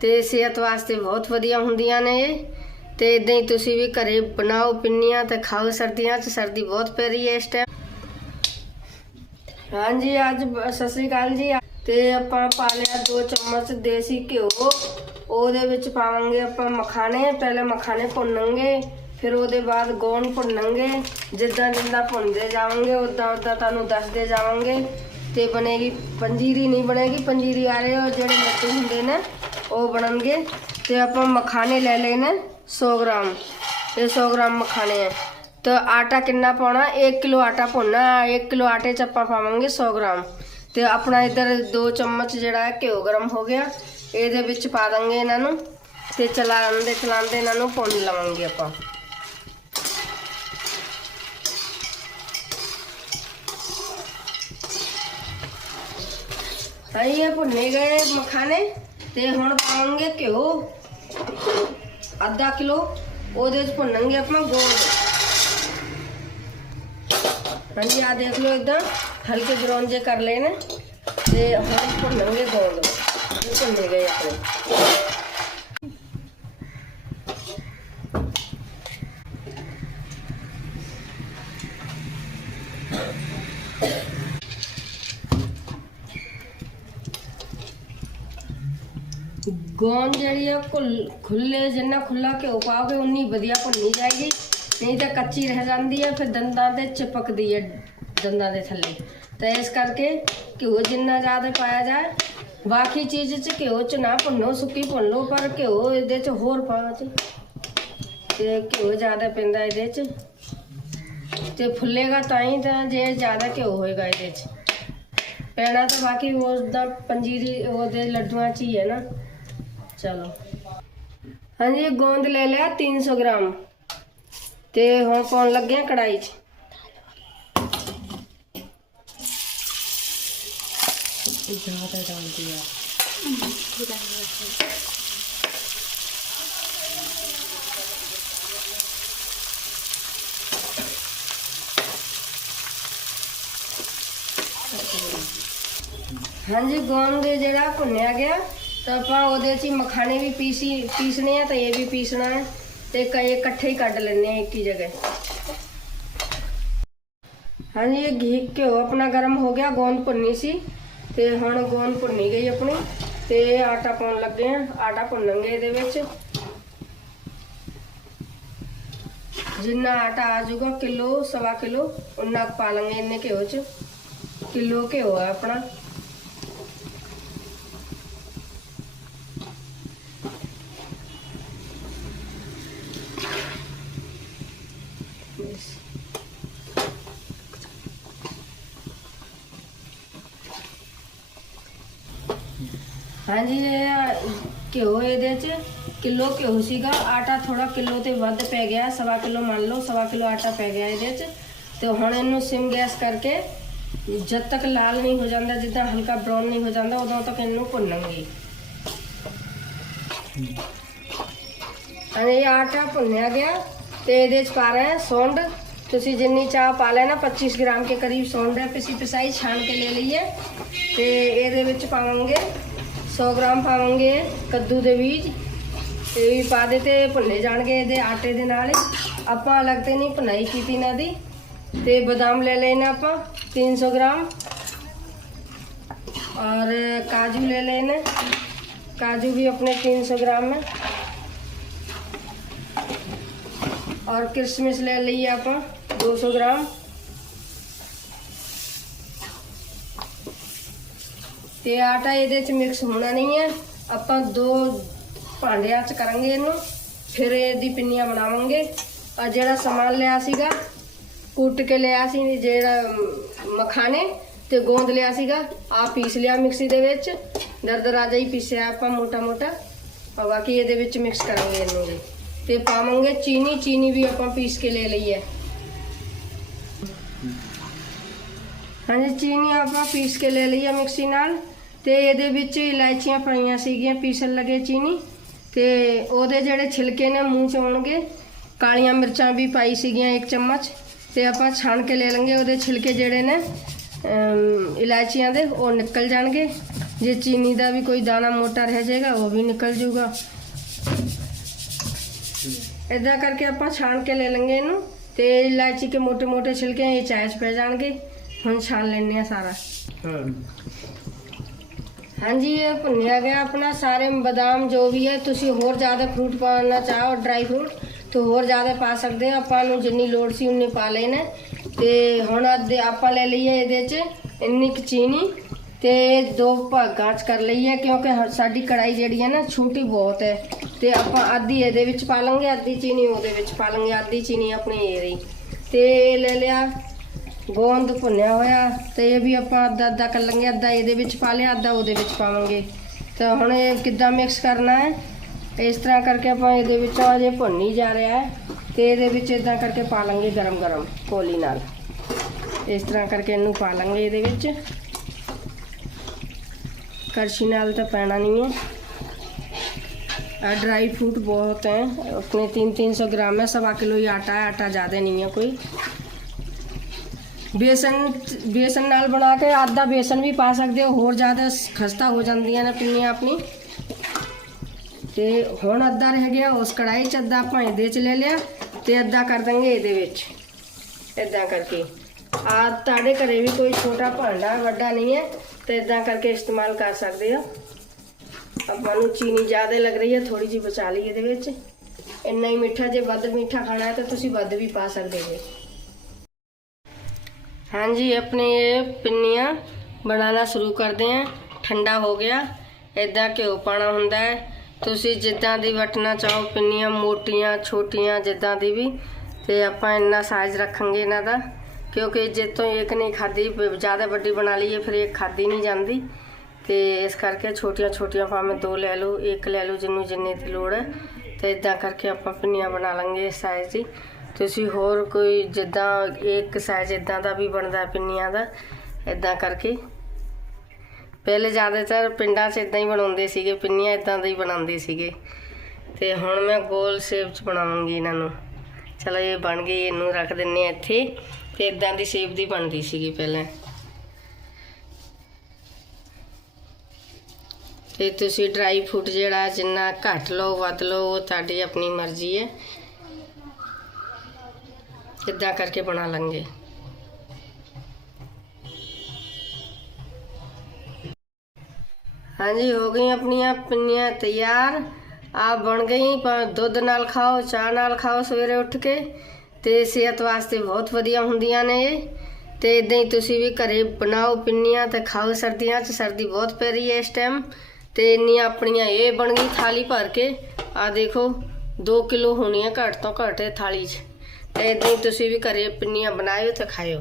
ਤੇ ਸਿਹਤ ਵਾਸਤੇ ਬਹੁਤ ਵਧੀਆ ਹੁੰਦੀਆਂ ਨੇ। ਇਹ ਤੇ ਇਦਾਂ ਹੀ ਤੁਸੀਂ ਵੀ ਘਰੇ ਬਣਾਓ ਪਿੰਨੀਆਂ ਤੇ ਖਾਓ ਸਰਦੀਆਂ 'ਚ, ਸਰਦੀ ਬਹੁਤ ਪੈ ਰਹੀ ਹੈ ਇਸ ਟਾਈਮ ਹਾਂਜੀ, ਅੱਜ ਸਤਿ ਸ੍ਰੀ ਅਕਾਲ ਜੀ। ਤੇ ਆਪਾਂ ਪਾ ਲਿਆ 2 ਚਮਚ ਦੇਸੀ ਘਿਓ। ਉਹਦੇ ਵਿੱਚ ਪਾਵਾਂਗੇ ਆਪਾਂ ਮਖਾਣੇ। ਪਹਿਲੇ ਮਖਾਣੇ ਭੁੰਨਾਂਗੇ ਫਿਰ ਉਹਦੇ ਬਾਅਦ ਗੋਣ ਭੁੰਨਾਂਗੇ ਜਿੱਦਾਂ ਜਿੱਦਾਂ ਭੁੰਨਦੇ ਜਾਵਾਂਗੇ ਉਦਾਂ ਉਦਾਂ ਤੁਹਾਨੂੰ ਦੱਸਦੇ ਜਾਵਾਂਗੇ। ਤੇ ਬਣੇਗੀ, ਪੰਜੀਰੀ ਨਹੀਂ ਬਣੇਗੀ, ਪੰਜੀਰੀ ਆ ਰਹੇ ਉਹ ਜਿਹੜੇ ਲੱਡੂ ਹੁੰਦੇ ਨੇ ਉਹ ਬਣਨਗੇ ਤੇ ਆਪਾਂ ਮਖਾਣੇ ਲੈ ਲਏ ਨੇ 100 ਗ੍ਰਾਮ। ਇਹ 100 ਗ੍ਰਾਮ ਮਖਾਣੇ ਹੈ ਤਾਂ ਆਟਾ ਕਿੰਨਾ ਪਾਉਣਾ? 1 ਕਿਲੋ ਆਟਾ ਭੁੰਨਣਾ। 1 ਕਿਲੋ ਆਟੇ ਚ ਆਪਾਂ ਪਾਵਾਂਗੇ 100 ਗ੍ਰਾਮ। ਤੇ ਆਪਣਾ ਇਧਰ 2 ਚਮਚ ਜਿਹੜਾ ਹੈ ਘਿਓ ਗਰਮ ਹੋ ਗਿਆ। ਇਹਦੇ ਵਿੱਚ ਪਾ ਦਾਂਗੇ ਇਹਨਾਂ ਨੂੰ। ਤੇ ਚਲਾਉਂਦੇ ਚਲਾਉਂਦੇ ਇਹਨਾਂ ਨੂੰ ਭੁੰਨ ਲਵਾਂਗੇ ਆਪਾਂ। ਤਾਂ ਇਹ ਭੁੰਨੇ ਗਏ ਮਖਾਣੇ। ਤੇ ਹੁਣ ਪਾਵਾਂਗੇ ਘਿਓ। ਅੱਧਾ ਕਿਲੋ। ਉਹਦੇ ਵਿੱਚ ਭੁੰਨਾਂਗੇ ਆਪਾਂ ਗੋਲ। ਹਾਂਜੀ ਆ ਦੇਖ ਲਓ ਇਦਾਂ। ਹਲਕੇ ਬਰਾਊਨ ਜੇ ਕਰ ਲਏ ਨੇ। ਤੇ ਹੁਣ ਭੁੰਨਾਂਗੇ ਗੋਲ। ਇਹ ਭੁੰਨੇ ਗਏ ਆਪਣੇ। ਗੋਂਦ ਜਿਹੜੀ ਆ ਖੁੱਲ- ਖੁੱਲੇ ਜਿੰਨਾ ਖੁੱਲਾ ਘਿਓ ਪਾਓਗੇ, ਉਨੀ ਵਧੀਆ ਭੁੰਨੀ ਜਾਏਗੀ। ਨਹੀਂ ਤਾਂ ਕੱਚੀ ਰਹਿ ਜਾਂਦੀ ਹੈ ਫਿਰ ਦੰਦਾਂ ਤੇ ਚਿਪਕਦੀ ਹੈ ਦੰਦਾਂ ਦੇ ਥੱਲੇ। ਤਾਂ ਇਸ ਕਰਕੇ ਘਿਓ ਜਿੰਨਾ ਜ਼ਿਆਦਾ ਪਾਇਆ ਜਾਏ, ਬਾਕੀ ਚੀਜ਼ 'ਚ ਘਿਓ 'ਚ ਨਾ ਭੁੰਨੋ, ਸੁੱਕੀ ਭੁੰਨ ਲਓ, ਪਰ ਘਿਓ ਇਹਦੇ 'ਚ ਹੋਰ ਪਾਓ ਜੀ। ਤੇ ਘਿਓ ਜ਼ਿਆਦਾ ਪੈਂਦਾ ਇਹਦੇ 'ਚ। ਤੇ ਫੁੱਲੇਗਾ ਤਾਂ ਹੀ ਤਾਂ ਜੇ ਜ਼ਿਆਦਾ ਘਿਓ ਹੋਏਗਾ ਇਹਦੇ 'ਚ। ਪੈਣਾ ਤਾਂ ਬਾਕੀ ਉਹਦਾ ਪੰਜੀਰੀ, ਉਹਦੇ ਲੱਡੂਆਂ 'ਚ ਹੀ ਹੈ ਨਾ। ਚਲੋ ਹਾਂਜੀ ਇਹ ਗੋਂਦ ਲੈ ਲਿਆ 300 ਗ੍ਰਾਮ ਤੇ ਹੁਣ ਪਾਉਣ ਲੱਗੇ ਆ ਕੜਾਈ 'ਚ ਜ਼ਿਆਦਾ ਡਾਲਦੀ ਆ ਹਾਂਜੀ ਗੋਂਦ ਜਿਹੜਾ ਭੁੰਨਿਆ ਗਿਆ ਤਾਂ ਆਪਾਂ ਉਹਦੇ 'ਚ ਹੀ ਮਖਾਣੇ ਵੀ ਪੀਸੀ, ਪੀਸਣੇ ਆ ਤੇ ਇਹ ਵੀ ਪੀਸਣਾ ਹੈ ਤੇ ਕਈ ਇਕੱਠੇ ਹੀ ਕੱਢ ਲੈਣੇ ਆ ਇੱਕ ਹੀ ਜਗ੍ਹਾ। ਹਾਂਜੀ, ਇਹ ਘੀ, ਘਿਓ ਆਪਣਾ ਗਰਮ ਹੋ ਗਿਆ, ਗੋਂਦ ਭੁੰਨੀ ਸੀ ਤੇ ਹੁਣ ਗੋਂਦ ਭੁੰਨੀ ਗਈ ਆਪਣੀ ਤੇ ਆਟਾ ਪਾਉਣ ਲੱਗੇ ਆ ਆਟਾ ਭੁੰਨਾਂਗੇ ਇਹਦੇ ਵਿੱਚ। ਜਿੰਨਾ ਆਟਾ ਆ ਜਾਊਗਾ ਕਿਲੋ, ਸਵਾ ਕਿਲੋ, ਉਨਾ ਪਾ ਲਾਂਗੇ ਇੰਨੇ ਘਿਓ 'ਚ। ਕਿਲੋ ਘਿਓ ਆ ਆਪਣਾ। ਹਾਂਜੀ ਇਹ ਘਿਓ ਇਹਦੇ ਚ, ਕਿਲੋ ਘਿਓ ਸੀਗਾ, ਆਟਾ ਥੋੜਾ ਕਿਲੋ ਤੇ ਵੱਧ ਪੈ ਗਿਆ, ਸਵਾ ਕਿਲੋ ਮੰਨ ਲਓ, ਸਵਾ ਕਿਲੋ ਆਟਾ ਪੈ ਗਿਆ ਇਹਦੇ ਚ। ਤੇ ਹੁਣ ਇਹਨੂੰ ਸਿਮ ਗੈਸ ਕਰਕੇ ਜਦ ਤੱਕ ਲਾਲ ਨਹੀਂ ਹੋ ਜਾਂਦਾ, ਜਿੱਦਾਂ ਹਲਕਾ ਬਰਾਊਨ ਨਹੀਂ ਹੋ ਜਾਂਦਾ, ਉਦੋਂ ਤੱਕ ਇਹਨੂੰ ਭੁੰਨਾਂਗੇ। ਅਰੇ ਆਟਾ ਭੁੰਨਿਆ ਗਿਆ ਤੇ ਇਹਦੇ ਚ ਪਾ ਰਹੇ ਹਾਂ ਸੌਂਡ। ਤੁਸੀਂ ਜਿੰਨੀ ਚਾਹ ਪਾ ਲੈਣਾ 25 ਗ੍ਰਾਮ ਕੇ ਕਰੀਬ ਸੌਂਡ ਹੈ। ਪਿਸੀ ਪਿਸਾਈ ਛਾਣ ਕੇ ਲੈ ਲਈਏ ਤੇ ਇਹਦੇ ਵਿੱਚ ਪਾਵਾਂਗੇ। 100 ਗ੍ਰਾਮ ਪਾਵਾਂਗੇ ਕੱਦੂ ਦੇ ਬੀਜ ਇਹ ਵੀ ਪਾ ਦੇ ਤੇ ਭੁੰਨੇ ਜਾਣਗੇ ਇਹਦੇ ਆਟੇ ਦੇ ਨਾਲ ਹੀ ਆਪਾਂ ਅਲੱਗ ਤੇ ਨਹੀਂ ਭੁਨਾਈ ਕੀਤੀ ਇਹਨਾਂ ਦੀ ਤੇ ਬਦਾਮ ਲੈ ਲੈਣਾ ਆਪਾਂ 300 ਗ੍ਰਾਮ और काजू ले लेना काजू भी अपने 300 ग्राम में और किशमिश ले ली आप 200 ग्राम ਤੇ ਆਟਾ ਇਹਦੇ ਚ ਮਿਕਸ ਹੋਣਾ ਨਹੀਂ ਹੈ। ਆਪਾਂ ਦੋ ਭਾਂਡਿਆਂ ਚ ਕਰਾਂਗੇ ਇਹਨੂੰ। ਫਿਰ ਇਹਦੀ ਪਿੰਨੀਆਂ ਬਣਾਵਾਂਗੇ। ਆ ਜਿਹੜਾ ਸਮਾਨ ਲਿਆ ਸੀਗਾ, ਕੁੱਟ ਕੇ ਲਿਆ ਸੀ ਜਿਹੜਾ ਮਖਾਣੇ ਤੇ ਗੋਂਦ ਲਿਆ ਸੀਗਾ ਆ ਪੀਸ ਲਿਆ ਮਿਕਸੀ ਦੇ ਵਿੱਚ। ਦਰਦ ਰਾਜਾ ਹੀ ਪੀਸਿਆ ਆਪਾਂ ਮੋਟਾ ਮੋਟਾ। ਆ ਬਾਕੀ ਇਹਦੇ ਵਿੱਚ ਮਿਕਸ ਕਰਾਂਗੇ ਇਹਨੂੰ ਵੀ। ਤੇ ਪਾਵਾਂਗੇ ਚੀਨੀ ਚੀਨੀ ਵੀ ਆਪਾਂ ਪੀਸ ਕੇ ਲੈ ਲਈ ਹੈ ਹਾਂਜੀ, ਚੀਨੀ ਆਪਾਂ ਪੀਸ ਕੇ ਲੈ ਲਈ ਹੈ ਮਿਕਸੀ ਨਾਲ। ਤੇ ਇਹਦੇ ਵਿੱਚ ਇਲਾਇਚੀਆਂ ਪਾਈਆਂ ਸੀਗੀਆਂ, ਪੀਸਣ ਲੱਗੇ ਚੀਨੀ ਤੇ ਉਹਦੇ ਜਿਹੜੇ ਛਿਲਕੇ ਨੇ ਮੂੰਹ ਚ ਆਉਣਗੇ, ਕਾਲੀਆਂ ਮਿਰਚਾਂ ਵੀ ਪਾਈ ਸੀਗੀਆਂ ਇੱਕ ਚਮਚ ਤੇ ਆਪਾਂ ਛਾਣ ਕੇ ਲੈ ਲਾਂਗੇ, ਉਹਦੇ ਛਿਲਕੇ ਜਿਹੜੇ ਨੇ ਇਲਾਇਚੀਆਂ ਦੇ, ਉਹ ਨਿਕਲ ਜਾਣਗੇ। ਜੇ ਚੀਨੀ ਦਾ ਵੀ ਕੋਈ ਦਾਣਾ ਮੋਟਾ ਰਹਿ ਜਾਏਗਾ, ਉਹ ਵੀ ਨਿਕਲ ਜਾਊਗਾ। ਇਦਾਂ ਕਰਕੇ ਆਪਾਂ ਛਾਣ ਕੇ ਲੈ ਲਾਂਗੇ ਇਹਨੂੰ ਤੇ ਇਲਾਇਚੀ ਕੇ ਮੋਟੇ ਮੋਟੇ ਛਿਲਕੇ ਇਹ ਚਾਹ ਚ ਪੈ ਜਾਣਗੇ। ਹੁਣ ਛਾਣ ਲੈਣੇ ਆ ਸਾਰਾ। ਹਾਂ। ਹਾਂਜੀ, ਇਹ ਭੁੰਨਿਆ ਗਿਆ ਆਪਣਾ, ਸਾਰੇ ਬਦਾਮ ਜੋ ਵੀ ਹੈ, ਤੁਸੀਂ ਹੋਰ ਜ਼ਿਆਦਾ ਫਰੂਟ ਪਾਉਣਾ ਚਾਹੋ ਡਰਾਈ ਫਰੂਟ ਤਾਂ ਹੋਰ ਜ਼ਿਆਦਾ ਪਾ ਸਕਦੇ ਹੋ। ਆਪਾਂ ਨੂੰ ਜਿੰਨੀ ਲੋੜ ਸੀ, ਉਨੀ ਪਾ ਲੈਣਾ ਤੇ ਹੁਣ ਅੱਧੇ ਆਪਾਂ ਲੈ ਲਈਏ ਇਹਦੇ 'ਚ ਇੰਨੀ ਕੁ ਚੀਨੀ, ਤੇ ਦੋ ਭਾਗਾਂ 'ਚ ਕਰ ਲਈਏ, ਕਿਉਂਕਿ ਹ- ਸਾਡੀ ਕੜਾਈ ਜਿਹੜੀ ਹੈ ਨਾ, ਛੋਟੀ ਬਹੁਤ ਹੈ। ਤੇ ਆਪਾਂ ਅੱਧੀ ਇਹਦੇ ਵਿੱਚ ਪਾ ਲਾਂਗੇ, ਅੱਧੀ ਚੀਨੀ ਉਹਦੇ ਵਿੱਚ ਪਾ ਲਾਂਗੇ, ਅੱਧੀ ਚੀਨੀ ਆਪਣੀ ਇਹ ਰਹੀ ਤੇ ਇਹ ਲੈ ਲਿਆ। ਗੋਂਦ ਭੁੰਨਿਆ ਹੋਇਆ ਤੇ ਇਹ ਵੀ ਆਪਾਂ ਅੱਧਾ ਅੱਧਾ ਕਰ ਲਾਂਗੇ ਅੱਧਾ ਇਹਦੇ ਵਿੱਚ ਪਾ ਲਿਆ ਅੱਧਾ ਉਹਦੇ ਵਿੱਚ ਪਾਵਾਂਗੇ ਤਾਂ ਹੁਣ ਇਹ ਕਿੱਦਾਂ ਮਿਕਸ ਕਰਨਾ ਹੈ ਇਸ ਤਰ੍ਹਾਂ ਕਰਕੇ ਆਪਾਂ ਇਹਦੇ ਵਿੱਚ ਅਜੇ ਭੁੰਨੀ ਜਾ ਰਿਹਾ ਹੈ ਤੇ ਇਹਦੇ ਵਿੱਚ ਇਦਾਂ ਕਰਕੇ ਪਾ ਲਾਂਗੇ ਗਰਮ ਗਰਮ ਕੋਲੀ ਨਾਲ ਇਸ ਤਰ੍ਹਾਂ ਕਰਕੇ ਇਹਨੂੰ ਪਾ ਲਾਂਗੇ ਇਹਦੇ ਵਿੱਚ ਕੜਛੀ ਨਾਲ ਤਾਂ ਪੈਣਾ ਨਹੀਂ ਹੈ आ ड्राई फ्रूट बहुत हैं अपने तीन तीन सौ ग्राम है सवा किलो ही आटा है आटा ज़्यादा नहीं है कोई ਬੇਸਨ ਬੇਸਨ ਨਾਲ ਬਣਾ ਕੇ ਆਧਾ ਬੇਸਨ ਵੀ ਪਾ ਸਕਦੇ ਹੋ, ਹੋਰ ਜ਼ਿਆਦਾ ਖਸਤਾ ਹੋ ਜਾਂਦੀਆਂ ਨੇ ਪਿੰਨੀਆਂ ਆਪਣੀ। ਤੇ ਹੁਣ ਅੱਧਾ ਰਹਿ ਗਿਆ, ਉਸ ਕੜਾਈ ਚ ਅੱਧਾ ਆਪਾਂ ਇਹਦੇ ਚ ਲੈ ਲਿਆ ਤੇ ਅੱਧਾ ਕਰ ਦਾਂਗੇ ਇਹਦੇ ਵਿੱਚ। ਇਦਾਂ ਕਰਕੇ। ਆ ਤੁਹਾਡੇ ਘਰੇ ਵੀ ਕੋਈ ਛੋਟਾ ਭਾਂਡਾ ਵੱਡਾ ਨਹੀਂ ਹੈ, ਤੇ ਇਦਾਂ ਕਰਕੇ ਇਸਤੇਮਾਲ ਕਰ ਸਕਦੇ ਹੋ। ਆਪਾਂ ਨੂੰ ਚੀਨੀ ਜ਼ਿਆਦਾ ਲੱਗ ਰਹੀ ਹੈ ਥੋੜੀ ਜਿਹੀ ਬਚਾ ਲਈ ਇਹਦੇ ਵਿੱਚ। ਇੰਨਾ ਹੀ ਮਿੱਠਾ, ਜੇ ਵੱਧ ਮਿੱਠਾ ਖਾਣਾ ਹੈ ਤਾਂ ਤੁਸੀਂ ਵੱਧ ਵੀ ਪਾ ਸਕਦੇ ਹੋ ਹਾਂਜੀ, ਆਪਣੇ ਇਹ ਪਿੰਨੀਆਂ ਬਣਾਉਣਾ ਸ਼ੁਰੂ ਕਰਦੇ ਹਾਂ। ਠੰਡਾ ਹੋ ਗਿਆ। ਇਦਾਂ ਘਿਓ ਪਾਣਾ ਹੁੰਦਾ ਹੈ। ਤੁਸੀਂ ਜਿੱਦਾਂ ਦੀ ਵਟਣਾ ਚਾਹੋ, ਪਿੰਨੀਆਂ ਮੋਟੀਆਂ, ਛੋਟੀਆਂ ਜਿੱਦਾਂ ਦੀ ਵੀ। ਤੇ ਆਪਾਂ ਇੰਨਾ ਸਾਈਜ਼ ਰੱਖਾਂਗੇ ਇਹਨਾਂ ਦਾ। ਕਿਉਂਕਿ ਜੇ ਤੋਂ ਇੱਕ ਨਹੀਂ ਖਾਦੀ ਜ਼ਿਆਦਾ ਵੱਡੀ ਬਣਾ ਲਈਏ, ਫਿਰ ਇੱਕ ਖਾਦੀ ਨਹੀਂ ਜਾਂਦੀ। ਤੇ ਇਸ ਕਰਕੇ ਛੋਟੀਆਂ ਛੋਟੀਆਂ ਭਾਵੇਂ ਦੋ ਲੈ ਲਓ, ਇੱਕ ਲੈ ਲਓ, ਜਿੰਨੂੰ ਜਿੰਨੇ ਦੀ ਲੋੜ ਹੈ। ਤੇ ਇਦਾਂ ਕਰਕੇ ਆਪਾਂ ਪਿੰਨੀਆਂ ਬਣਾ ਲਾਂਗੇ ਇਸ ਸਾਈਜ਼ ਦੀ। ਤੁਸੀਂ ਹੋਰ ਕੋਈ ਜਿੱਦਾਂ ਇੱਕ ਸਾਈਜ਼ ਇਦਾਂ ਦਾ ਵੀ ਬਣਦਾ ਪਿੰਨੀਆਂ ਦਾ ਇਦਾਂ ਕਰਕੇ? ਪਹਿਲੇ ਜ਼ਿਆਦਾਤਰ ਪਿੰਡਾਂ 'ਚ ਇਦਾਂ ਹੀ ਬਣਾਉਂਦੇ ਸੀਗੇ, ਪਿੰਨੀਆਂ ਇਦਾਂ ਦੇ ਹੀ ਬਣਾਉਂਦੇ ਸੀਗੇ। ਤੇ ਹੁਣ ਮੈਂ ਗੋਲ ਸ਼ੇਪ 'ਚ ਬਣਾਉਂਗੀ ਇਹਨਾਂ ਨੂੰ। ਚਲੋ ਇਹ ਬਣ ਗਈ, ਇਹਨੂੰ ਰੱਖ ਦਿੰਨੇ ਆ ਇੱਥੇ, ਤੇ ਇਦਾਂ ਦੀ ਸ਼ੇਪ ਦੀ ਬਣਦੀ ਸੀਗੀ ਪਹਿਲਾਂ। ਤੇ ਤੁਸੀਂ ਡਰਾਈ ਫਰੂਟ ਜਿਹੜਾ ਜਿੰਨਾ ਘੱਟ ਲਓ, ਵੱਧ ਲਓ, ਉਹ ਤੁਹਾਡੀ ਆਪਣੀ ਮਰਜ਼ੀ ਹੈ। ਇਦਾਂ ਕਰਕੇ ਬਣਾ ਲਾਂਗੇ? ਹਾਂਜੀ, ਹੋ ਗਈ ਆਪਣੀਆਂ ਪਿੰਨੀਆਂ ਤਿਆਰ। ਆ ਬਣ ਗਈ ਪਰ ਦੁੱਧ ਨਾਲ ਖਾਓ, ਚਾਹ ਨਾਲ ਖਾਓ ਸਵੇਰੇ ਉੱਠ ਕੇ। ਤੇ ਸਿਹਤ ਵਾਸਤੇ ਬਹੁਤ ਵਧੀਆ ਹੁੰਦੀਆਂ ਨੇ ਇਹ। ਤੇ ਇਦਾਂ ਹੀ ਤੁਸੀਂ ਵੀ ਘਰੇ ਬਣਾਓ ਪਿੰਨੀਆਂ ਤੇ ਖਾਓ ਸਰਦੀਆਂ 'ਚ। ਸਰਦੀ ਬਹੁਤ ਪੈ ਰਹੀ ਹੈ ਇਸ ਟਾਈਮ। ਤੇ ਇੰਨੀਆਂ ਆਪਣੀਆਂ ਇਹ ਬਣ ਗਈ ਥਾਲੀ ਭਰ ਕੇ। ਆ ਦੇਖੋ 2 ਕਿਲੋ ਹੋਣੀ ਹੈ ਘੱਟ ਤੋਂ ਘੱਟ ਇਹ ਥਾਲੀ 'ਚ। ਇਦਾਂ ਹੀ ਤੁਸੀਂ ਵੀ ਘਰੇ ਪਿੰਨੀਆਂ ਬਣਾਇਓ ਤੇ ਖਾਇਓ।